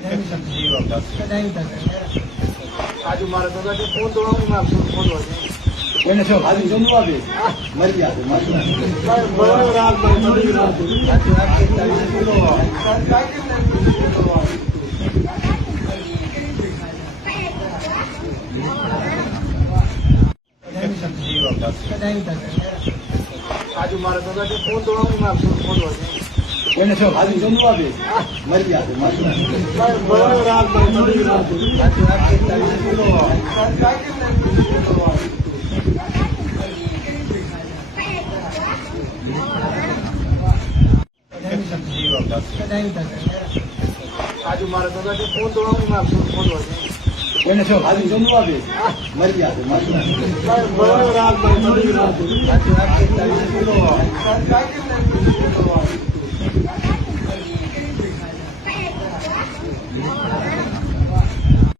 आज मारा तो फोन तो मैं आपको फोन मैंने सब आज जम्मू आ गए मर गया तो रात आज मारा तो फोन तो मैं आपको फोन मैंने सब आज जम्मू आ गए मर गया तो रात Thank you. आज मारा तो फोन तो मैं आपको फोन मैंने सब आज जम्मू आ गए मर गया तो रात